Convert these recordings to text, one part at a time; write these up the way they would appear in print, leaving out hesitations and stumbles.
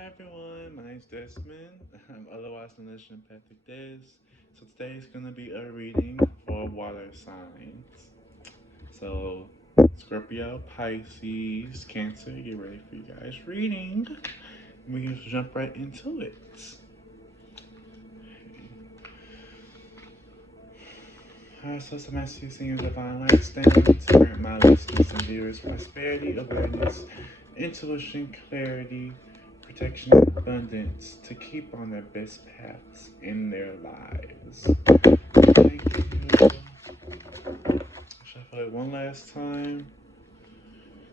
Hi everyone, my name's Desmond. I'm otherwise known as Empathic Des. So today is going to be a reading for water signs. So Scorpio, Pisces, Cancer, get ready for you guys' reading. We can jump right into it. Alright, so some messages in your divine light stand to grant my listeners and viewers prosperity, awareness, intuition, clarity, protection, and abundance to keep on their best paths in their lives. Thank you. Shuffle it one last time.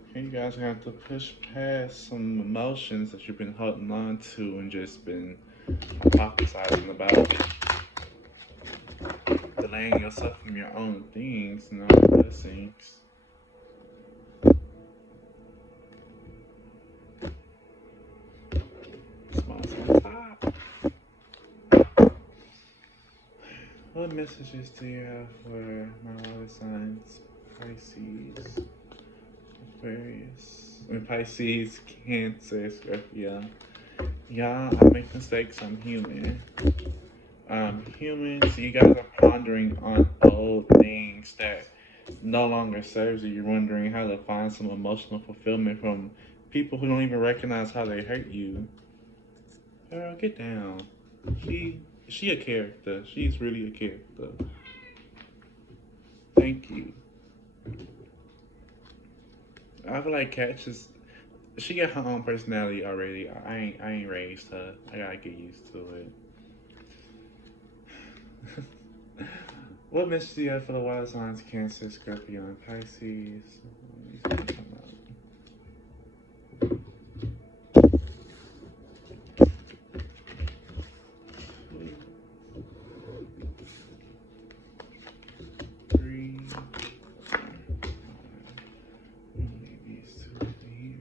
Okay, you guys are going to have to push past some emotions that you've been holding on to and just been hypothesizing about, delaying yourself from your own things and own blessings. Smiles on top. What messages do you have for my water signs? Pisces, Aquarius, Pisces, Cancer, Scorpio. Yeah, I make mistakes. I'm human. Humans, you guys are pondering on old things that no longer serves you. You're wondering how to find some emotional fulfillment from people who don't even recognize how they hurt you. Girl, get down. She a character. She's really a character. Thank you. I feel like Kat just she got her own personality already. I ain't raised her. I gotta get used to it. What message do you have for the water signs, Cancer, Scorpio, and Pisces? Three, four, maybe it's two here.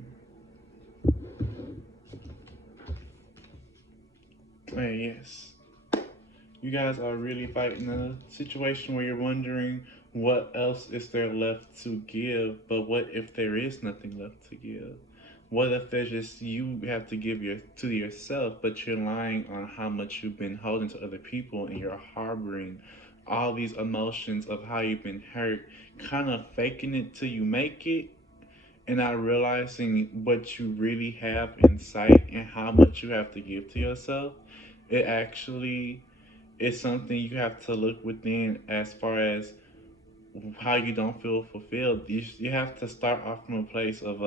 Hey, yes. You guys are really fighting a situation where you're wondering what else is there left to give, but what if there is nothing left to give? What if there's just you have to give to yourself, but you're lying on how much you've been holding to other people and you're harboring all these emotions of how you've been hurt, kind of faking it till you make it and not realizing what you really have in sight and how much you have to give to yourself. It actually is something you have to look within as far as how you don't feel fulfilled. You have to start off from a place of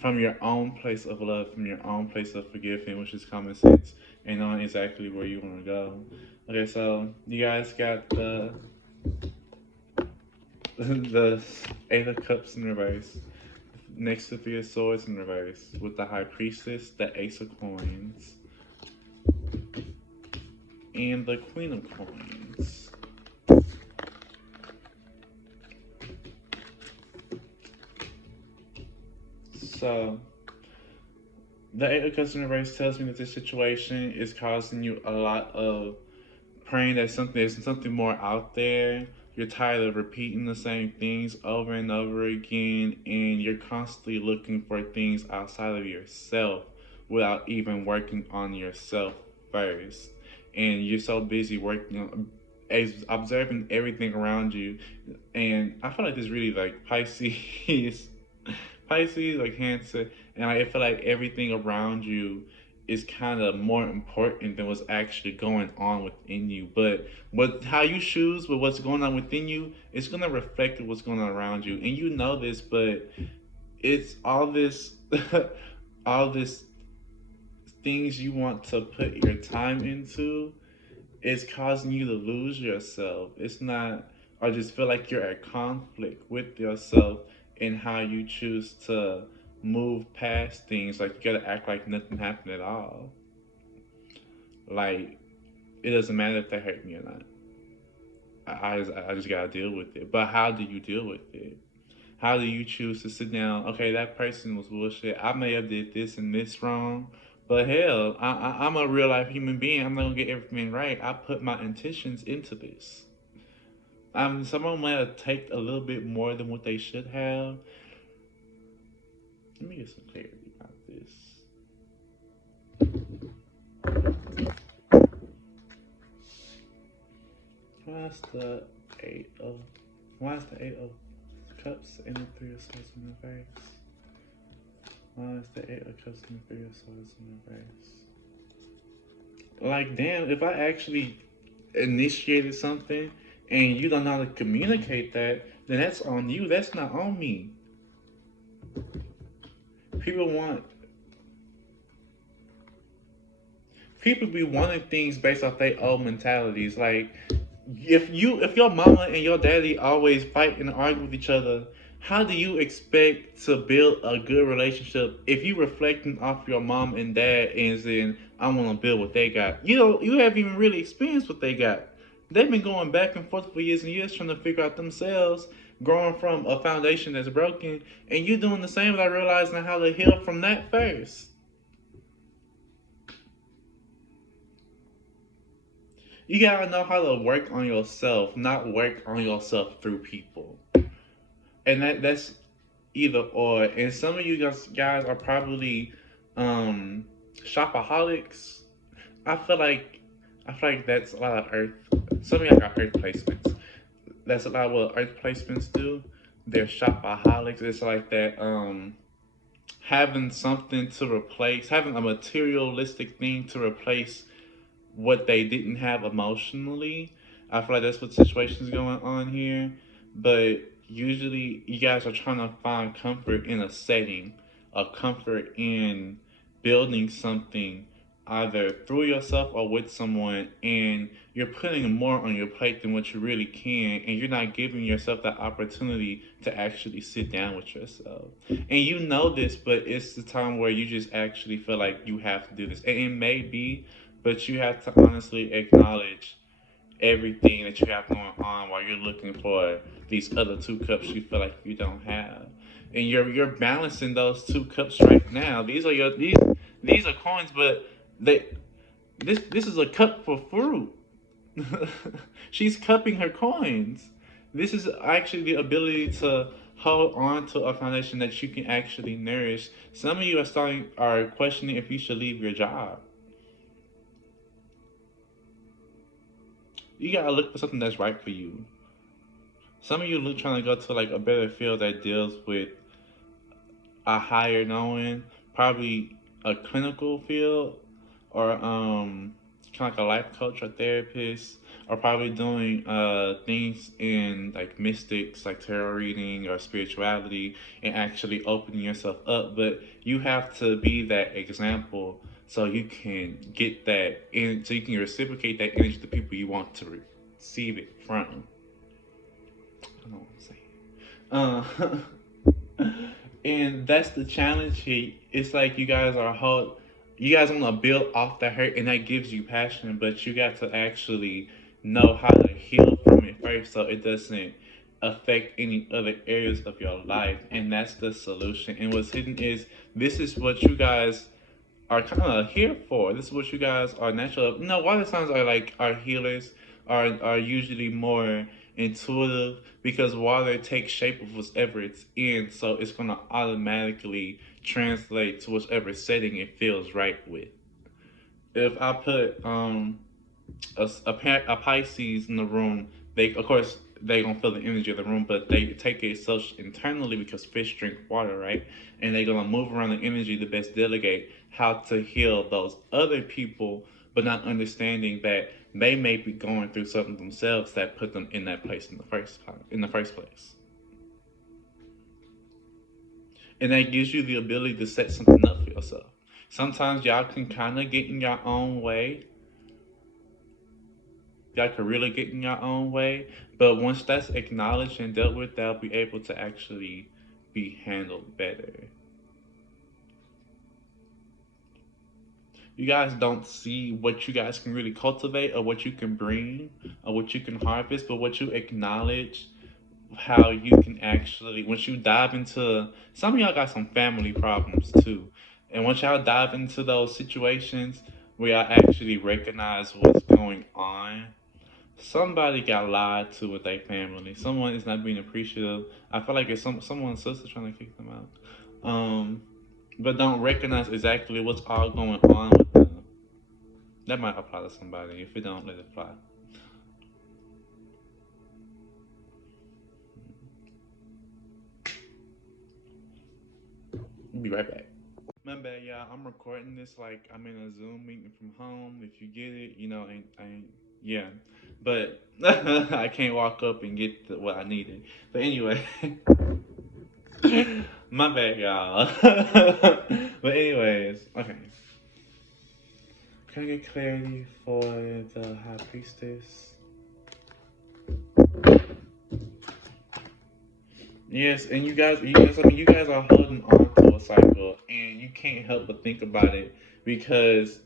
from your own place of love, from your own place of forgiving, which is common sense, and knowing exactly where you want to go. Okay, so you guys got the the Eight of Cups in reverse, next to Three of Swords in reverse, with the High Priestess, the Ace of Coins, and the Queen of Coins. So the Eight of Cups in reverse tells me that this situation is causing you a lot of praying that there's something more out there. You're tired of repeating the same things over and over again, and you're constantly looking for things outside of yourself without even working on yourself first. And you're so busy working on observing everything around you, and I feel like this really like Pisces, Pisces like Cancer, and I feel like everything around you is kind of more important than what's actually going on within you. But how you choose with what's going on within you, it's gonna reflect what's going on around you, and you know this, but it's all this, all this things you want to put your time into is causing you to lose yourself. It's not, or just feel like you're at conflict with yourself in how you choose to move past things. Like you gotta act like nothing happened at all. Like it doesn't matter if they hurt me or not. I just gotta deal with it. But how do you deal with it? How do you choose to sit down? Okay, that person was bullshit. I may have did this and this wrong, but hell, I'm a real life human being. I'm not gonna get everything right. I put my intentions into this. Someone might have taken a little bit more than what they should have. Let me get some clarity about this. is the eight of why is the eight of cups and the three of swords in reverse? Why is the eight of cups and the three of swords in reverse? Like damn, if I actually initiated something and you don't know how to communicate that, then that's on you. That's not on me. People want people be wanting things based off their old mentalities. Like if your mama and your daddy always fight and argue with each other, how do you expect to build a good relationship if you reflecting off your mom and dad and saying I want to build what they got? You haven't even really experienced what they got. They've been going back and forth for years and years trying to figure out themselves, growing from a foundation that's broken, and you doing the same without realizing how to heal from that first. You gotta know how to work on yourself, not work on yourself through people. And that's either or. And some of you guys are probably um shopaholics. I feel like I feel like that's a lot of earth. Some of y'all got earth placements. That's a lot of what earth placements do. They're shopaholics. It's like that having something to replace, having a materialistic thing to replace what they didn't have emotionally. I feel like that's what the situation is going on here. But usually, you guys are trying to find comfort in a setting, a comfort in building something either through yourself or with someone, and you're putting more on your plate than what you really can, and you're not giving yourself that opportunity to actually sit down with yourself. And you know this, but it's the time where you just actually feel like you have to do this. And it may be, but you have to honestly acknowledge everything that you have going on while you're looking for these other two cups you feel like you don't have. And you're balancing those two cups right now. These are coins, but they this is a cup for fruit. She's cupping her coins. This is actually the ability to hold on to a foundation that you can actually nourish. Some of you are questioning if you should leave your job. You gotta look for something that's right for you. Some of you look trying to go to like a better field that deals with a higher knowing, probably a clinical field, or kind of like a life coach or therapist, or probably doing things in like mystics, like tarot reading or spirituality, and actually opening yourself up. But you have to be that example so you can get that in, so you can reciprocate that energy to people you want to receive it from. I don't know what I'm saying. And that's the challenge here. It's like you guys want to build off the hurt, and that gives you passion, but you got to actually know how to heal from it first, so it doesn't affect any other areas of your life. And that's the solution. And what's hidden is this is what you guys are kind of here for. This is what you guys are natural. No, water signs are like our healers are usually more intuitive because water takes shape of whatever it's in, so it's gonna automatically translate to whichever setting it feels right with. If I put a Pisces in the room, they of course they gonna feel the energy of the room, but they take it so internally because fish drink water, right? And they gonna move around the energy to best delegate how to heal those other people, but not understanding that they may be going through something themselves that put them in that place in the first place. And that gives you the ability to set something up for yourself. Sometimes y'all can kind of get in your own way, y'all could really get in your own way. But once that's acknowledged and dealt with, they'll be able to actually be handled better. You guys don't see what you guys can really cultivate or what you can bring or what you can harvest, but what you acknowledge how you can actually once you dive into some of y'all got some family problems too. And once y'all dive into those situations where y'all actually recognize what's going on, somebody got lied to with their family. Someone is not being appreciative. I feel like it's someone's sister trying to kick them out. But don't recognize exactly what's all going on with them. That might apply to somebody. If it don't, let it fly. Be right back. My bad, y'all. I'm recording this like I'm in a Zoom meeting from home. If you get it, yeah. But I can't walk up and get what I needed. But anyway, my bad, y'all. But anyways, okay. Can I get clarity for the High Priestess? Yes, and you guys are holding on to a cycle, and you can't help but think about it because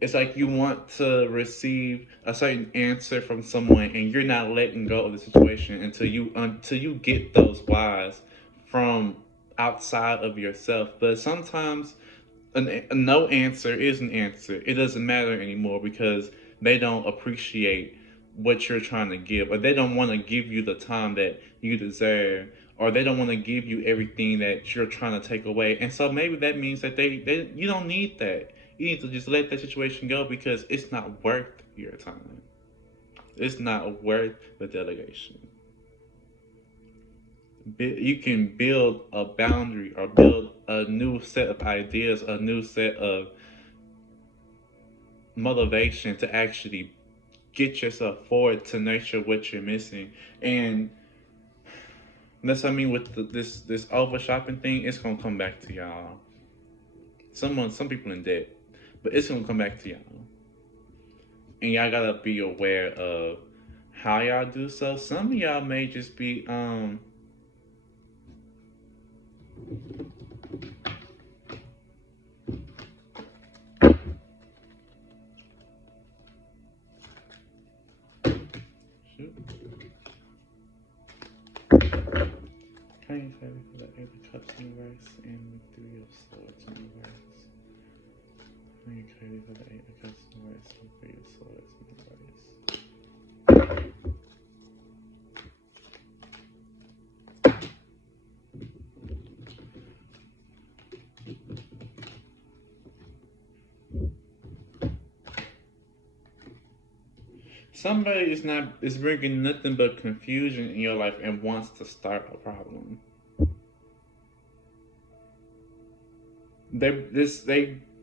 it's like you want to receive a certain answer from someone, and you're not letting go of the situation until you get those whys from outside of yourself. But sometimes a no answer is an answer. It doesn't matter anymore because they don't appreciate what you're trying to give, or they don't want to give you the time that you deserve, or they don't want to give you everything that you're trying to take away. And so maybe that means that they you don't need that. You need to just let that situation go because it's not worth your time. It's not worth the delegation. You can build a boundary or build a new set of ideas, a new set of motivation to actually get yourself forward to nurture what you're missing. And that's what I mean with this over shopping thing. It's gonna come back to y'all. Some people in debt, but it's gonna come back to y'all. And y'all gotta be aware of how y'all do so. Some of y'all may just be shoot. Can you say for the Eight of Cups in reverse and the Three of Swords in reverse? Can you carry for the Eight of Cups in reverse and the Three of Swords in reverse? Somebody is bringing nothing but confusion in your life and wants to start a problem. They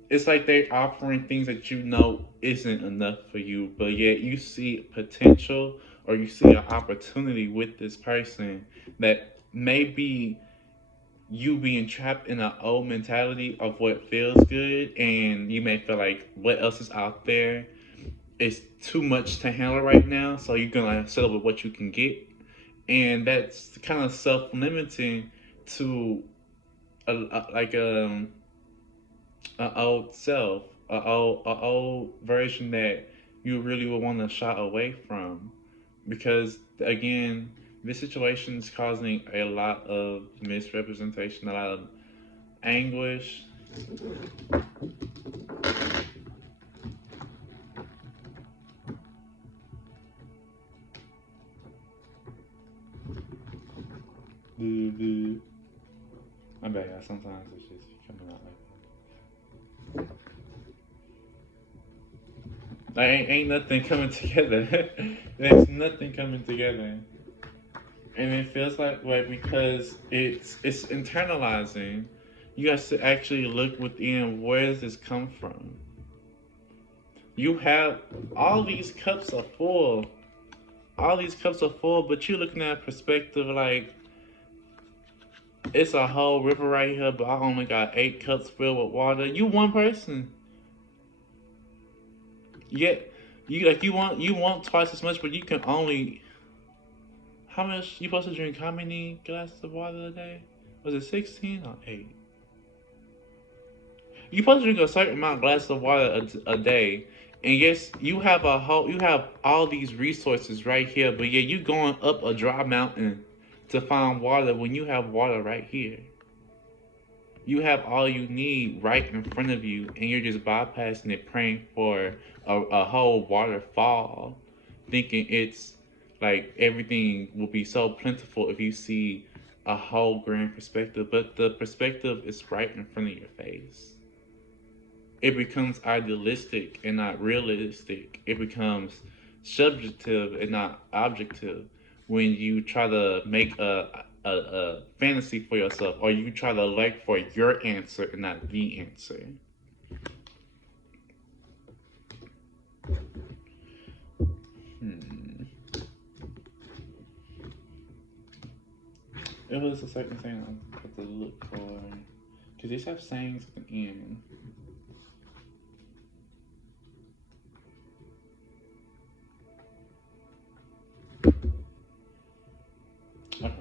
it's like they're offering things that you know isn't enough for you, but yet you see potential or you see an opportunity with this person that maybe you being trapped in an old mentality of what feels good, and you may feel like what else is out there is too much to handle right now, so you're gonna settle with what you can get, and that's kind of self-limiting to like a old self, a old version that you really would want to shy away from, because again, this situation is causing a lot of misrepresentation, a lot of anguish. My bad, y'all. Sometimes it's just coming out like that. Like, ain't nothing coming together. There's nothing coming together. And it feels like way because it's internalizing. You have to actually look within. Where does this come from? You have all these cups are full. All these cups are full, but you're looking at a perspective like it's a whole river right here, but I only got 8 cups filled with water. You one person. Yet you want twice as much, but you can only how much you supposed to drink? How many glasses of water a day? Was it 16 or 8? You supposed to drink a certain amount of glasses of water a day, and yes, you have all these resources right here, but yeah, you going up a dry mountain to find water when you have water right here. You have all you need right in front of you, and you're just bypassing it, praying for a whole waterfall, thinking it's like everything will be so plentiful if you see a whole grand perspective. But the perspective is right in front of your face. It becomes idealistic and not realistic. It becomes subjective and not objective when you try to make a fantasy for yourself, or you try to elect for your answer and not the answer. Hmm. It was a certain thing I have to look for. Because these have sayings at the end. Okay.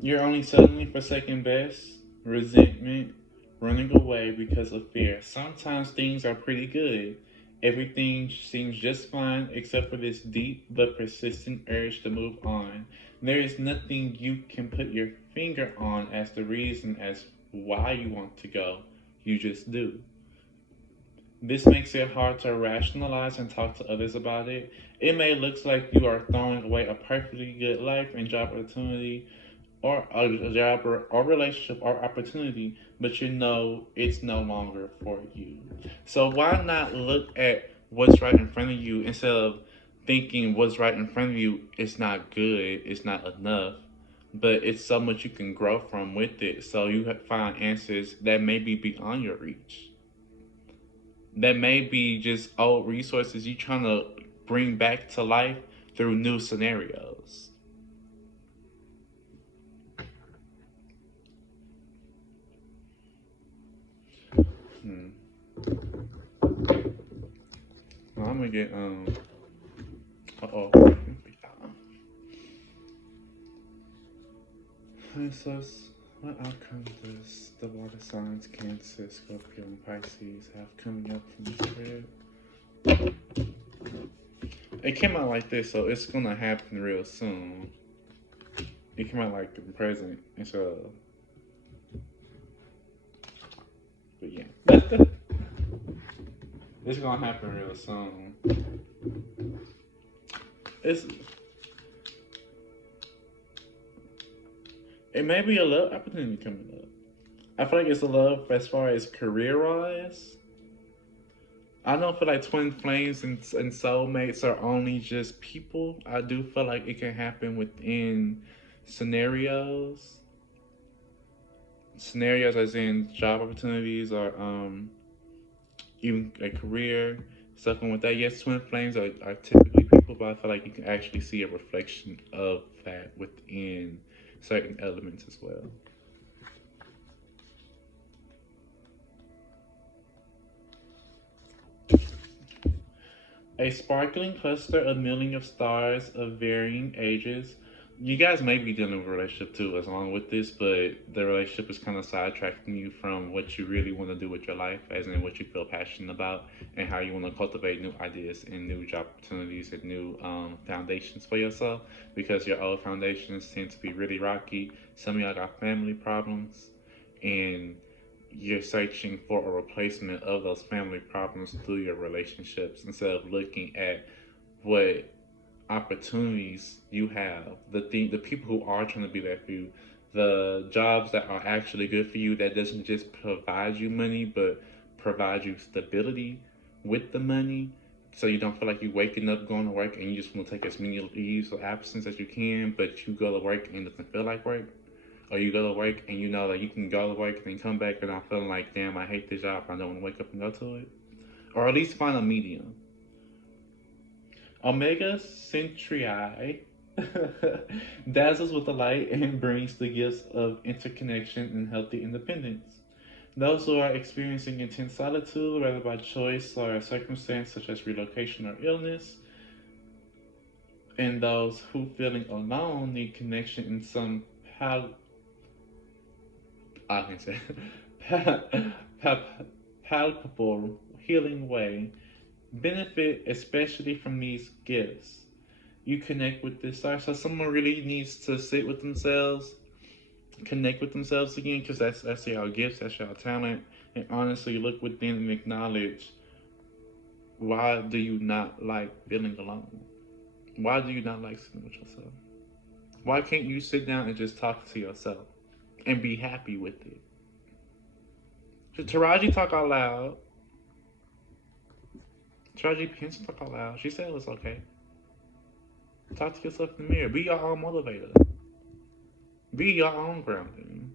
You're only settling for second best, resentment, running away because of fear. Sometimes things are pretty good. Everything seems just fine except for this deep but persistent urge to move on. There is nothing you can put your finger on as the reason as why you want to go. You just do. This makes it hard to rationalize and talk to others about it. It may look like you are throwing away a perfectly good life and job opportunity or a job or relationship or opportunity, but you know it's no longer for you. So why not look at what's right in front of you instead of thinking what's right in front of you is not good, it's not enough, but it's so much you can grow from with it. So you find answers that may be beyond your reach. That may be just old resources you trying to bring back to life through new scenarios. Hmm. Well, I'm gonna get uh oh. So, what outcome does the water signs Cancer, Scorpio, and Pisces have coming up from this spread? It came out like this, so it's gonna happen real soon. It came out like in present, and so, but yeah, it's gonna happen real soon. It's it may be a love opportunity coming up. I feel like it's a love as far as career wise. I don't feel like twin flames and soulmates are only just people. I do feel like it can happen within scenarios. Scenarios as in job opportunities or even a career, something with that. Yes, twin flames are typically people, but I feel like you can actually see a reflection of that within certain elements as well. A sparkling cluster of million of stars of varying ages. You guys may be dealing with a relationship too, as along with this, but the relationship is kind of sidetracking you from what you really want to do with your life, as in what you feel passionate about, and how you want to cultivate new ideas and new job opportunities and new foundations for yourself. Because your old foundations tend to be really rocky. Some of y'all got family problems, and you're searching for a replacement of those family problems through your relationships instead of looking at what opportunities you have, the people who are trying to be there for you, the jobs that are actually good for you that doesn't just provide you money but provide you stability with the money, so you don't feel like you're waking up going to work and you just want to take as many leaves or absence as you can, but you go to work and it doesn't feel like work, or you go to work and you know that you can go to work and then come back and I'm feeling like, damn, I hate this job. I don't want to wake up and go to it. Or at least find a medium. Omega Centauri dazzles with the light and brings the gifts of interconnection and healthy independence. Those who are experiencing intense solitude, whether by choice or a circumstance such as relocation or illness, and those who feeling alone need connection in some I can say palpable healing way, benefit especially from these gifts. You connect with this star. So someone really needs to sit with themselves, connect with themselves again, because that's your gifts, that's your talent, and honestly look within and acknowledge, why do you not like feeling alone? Why do you not like sitting with yourself? Why can't you sit down and just talk to yourself and be happy with it? Should Taraji talk out loud? Taraji P. talk out loud. She said it was okay. Talk to yourself in the mirror. Be your own motivator. Be your own grounding.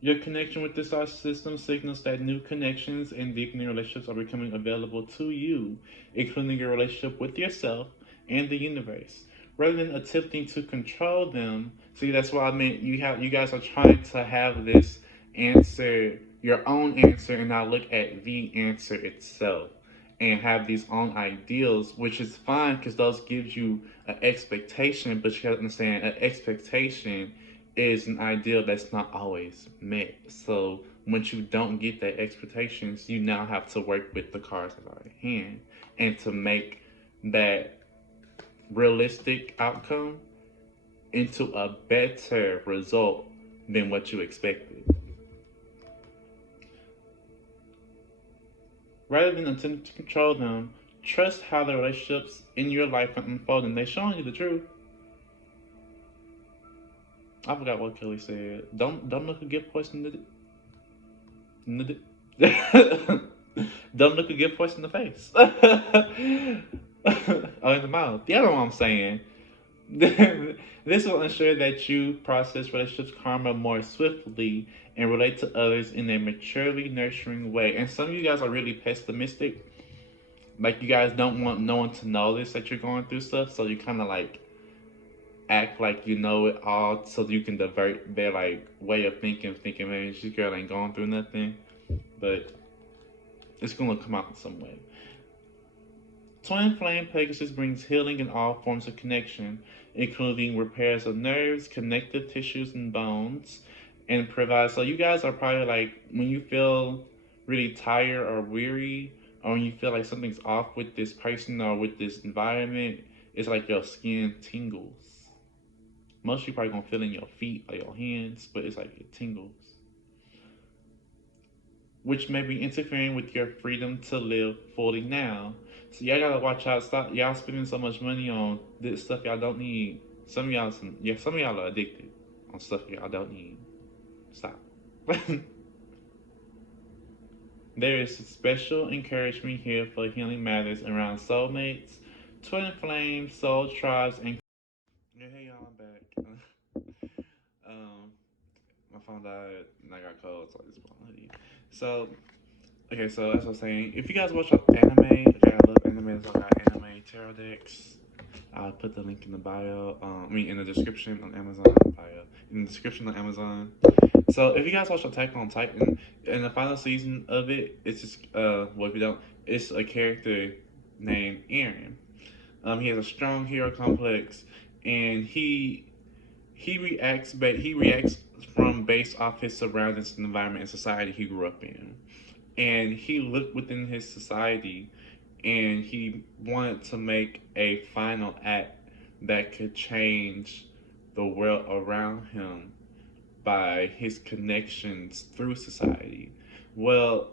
Your connection with the star system signals that new connections and deepening relationships are becoming available to you, including your relationship with yourself and the universe. Rather than attempting to control them, see that's why I meant you guys are trying to have this answer, your own answer, and not look at the answer itself and have these own ideals, which is fine because those gives you an expectation, but you have to understand an expectation is an ideal that's not always met. So once you don't get that expectations, you now have to work with the cards that are at hand and to make that realistic outcome into a better result than what you expected. Rather than attempting to control them, trust how the relationships in your life are unfolding. They're showing you the truth. I forgot what Kelly said. Don't look a gift horse in the don't look a gift horse in the face. Or in the mouth. The other one I'm saying. This will ensure that you process relationships karma more swiftly and relate to others in a maturely nurturing way. And some of you guys are really pessimistic. Like you guys don't want no one to know this that you're going through stuff, so you kind of like act like you know it all, so you can divert their like way of thinking maybe this girl ain't going through nothing, but it's gonna come out in some way. Twin Flame Pegasus brings healing in all forms of connection, including repairs of nerves, connective tissues, and bones, and provides. So, you guys are probably like, when you feel really tired or weary, or when you feel like something's off with this person or with this environment, it's like your skin tingles. Most of you probably gonna feel in your feet or your hands, but it's like it tingles, which may be interfering with your freedom to live fully now. So y'all gotta watch out. Stop y'all spending so much money on this stuff y'all don't need. Some of y'all are addicted on stuff y'all don't need. Stop. There is special encouragement here for healing matters around soulmates, twin flames, soul tribes, and hey y'all, I'm back. um, my phone died and I got cold, so I just put on a hoodie. So okay, so as I was saying, if you guys watch anime, okay, I love anime, so I got anime tarot decks. I'll put the link in the bio. In the description on Amazon. Bio. In the description on Amazon. So if you guys watch Attack on Titan, in the final season of it, it's just well if you don't, it's a character named Eren. He has a strong hero complex, and he reacts from based off his surroundings and environment and society he grew up in, and he looked within his society and he wanted to make a final act that could change the world around him by his connections through society. Well,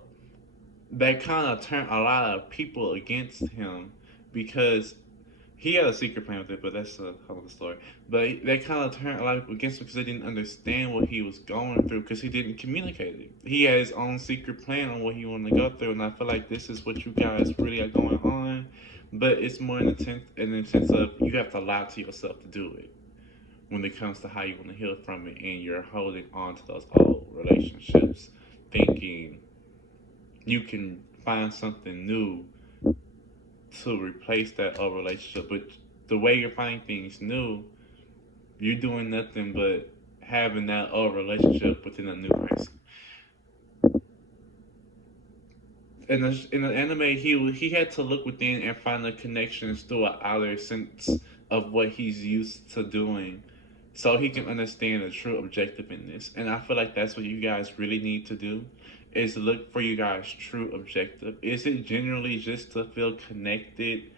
that kind of turned a lot of people against him because he had a secret plan with it, but that's a whole other story. But they kind of turned a lot of people against him because they didn't understand what he was going through because he didn't communicate it. He had his own secret plan on what he wanted to go through, and I feel like this is what you guys really are going on. But it's more in the sense of you have to lie to yourself to do it when it comes to how you want to heal from it, and you're holding on to those old relationships, thinking you can find something new to replace that old relationship. But the way you're finding things new, you're doing nothing but having that old relationship within a new person. In the anime, he had to look within and find the connections through an outer sense of what he's used to doing, so he can understand the true objective in this. And I feel like that's what you guys really need to do, is look for you guys' true objective. Is it generally just to feel connected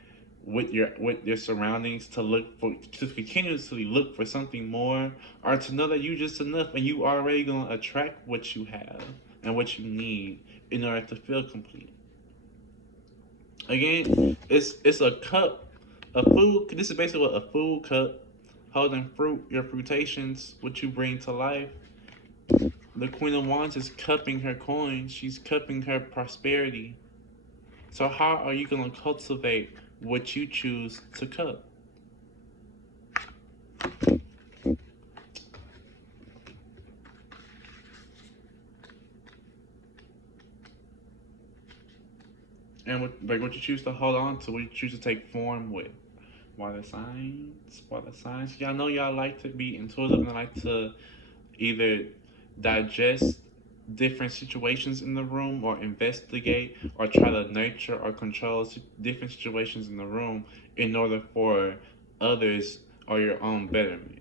with your surroundings, to continuously look for something more, or to know that you just enough and you already gonna attract what you have and what you need in order to feel complete? Again, it's a cup, a food. This is basically what a food cup holding fruit, your frutations, what you bring to life. The Queen of Wands is cupping her coins. She's cupping her prosperity. So how are you gonna cultivate what you choose to cook. And what you choose to hold on to, what you choose to take form with. Water signs. Y'all know y'all like to be intuitive and like to either digest different situations in the room or investigate or try to nurture or control different situations in the room in order for others or your own betterment.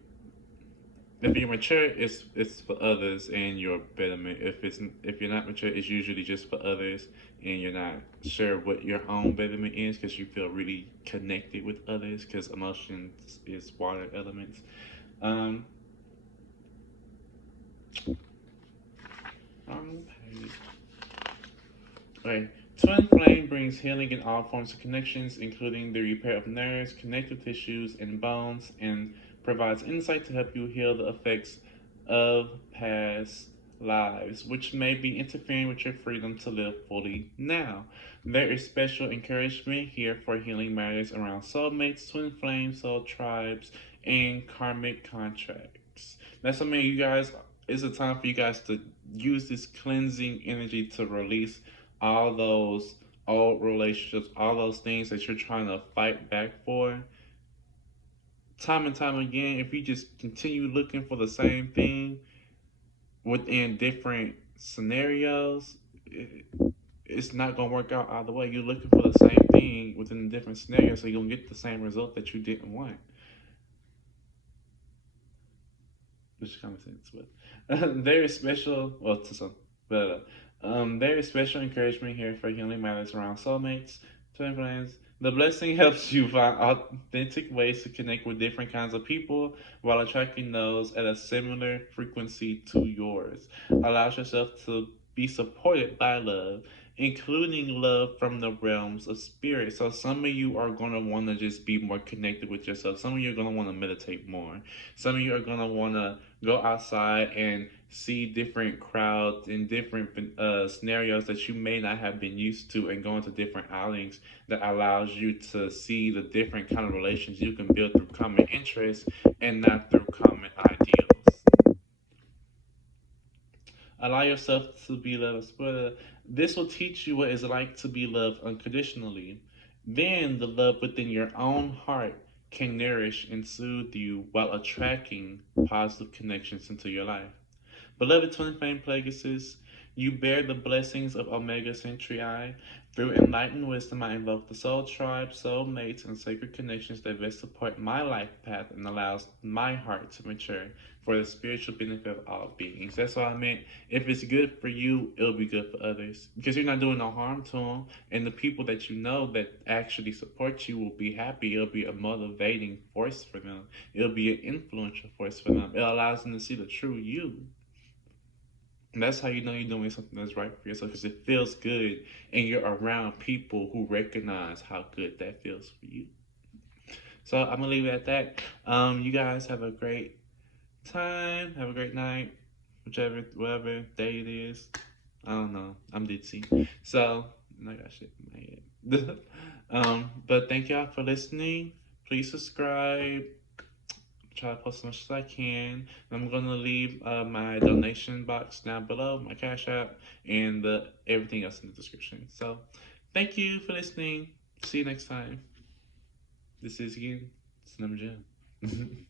If you're mature, it's for others and your betterment. If you're not mature, it's usually just for others and you're not sure what your own betterment is because you feel really connected with others because emotions is water elements. Um, okay. Okay. Twin flame brings healing in all forms of connections, including the repair of nerves, connective tissues, and bones, and provides insight to help you heal the effects of past lives, which may be interfering with your freedom to live fully now. There is special encouragement here for healing matters around soulmates, twin flames, soul tribes, and karmic contracts. That's something you guys. It's a time for you guys to use this cleansing energy to release all those old relationships, all those things that you're trying to fight back for, time and time again, if you just continue looking for the same thing within different scenarios, it's not going to work out either way. You're looking for the same thing within a different scenario, so you're going to get the same result that you didn't want. Which kind of sense, but there is special, well, to some, but there is special encouragement here for healing matters around soulmates, twin flames. The blessing helps you find authentic ways to connect with different kinds of people while attracting those at a similar frequency to yours. Allows yourself to be supported by love, including love from the realms of spirit. So some of you are going to want to just be more connected with yourself. Some of you are going to want to meditate more. Some of you are going to want to go outside and see different crowds in different scenarios that you may not have been used to, and go into different outings that allows you to see the different kind of relations you can build through common interests and not through common ideals. Allow yourself to be loved. This will teach you what it's like to be loved unconditionally. Then the love within your own heart can nourish and soothe you while attracting positive connections into your life. Beloved twin flame Plagueis, you bear the blessings of Omega Centurii. Through enlightened wisdom, I invoke the soul tribe, soul mates, and sacred connections that best support my life path and allows my heart to mature for the spiritual benefit of all beings. That's what I meant. If it's good for you, it'll be good for others because you're not doing no harm to them, and the people that you know that actually support you will be happy. It'll be a motivating force for them. It'll be an influential force for them. It allows them to see the true you. And that's how you know you're doing something that's right for yourself because it feels good and you're around people who recognize how good that feels for you. So I'm gonna leave it at that. You guys have a great time. Have a great night, whichever whatever day it is. I don't know. I'm ditzy. So I got shit in my head. But thank y'all for listening. Please subscribe, try to post as much as I can. I'm gonna leave my donation box down below, my Cash App, and everything else in the description. So, thank you for listening. See you next time. This is again Slim Jim.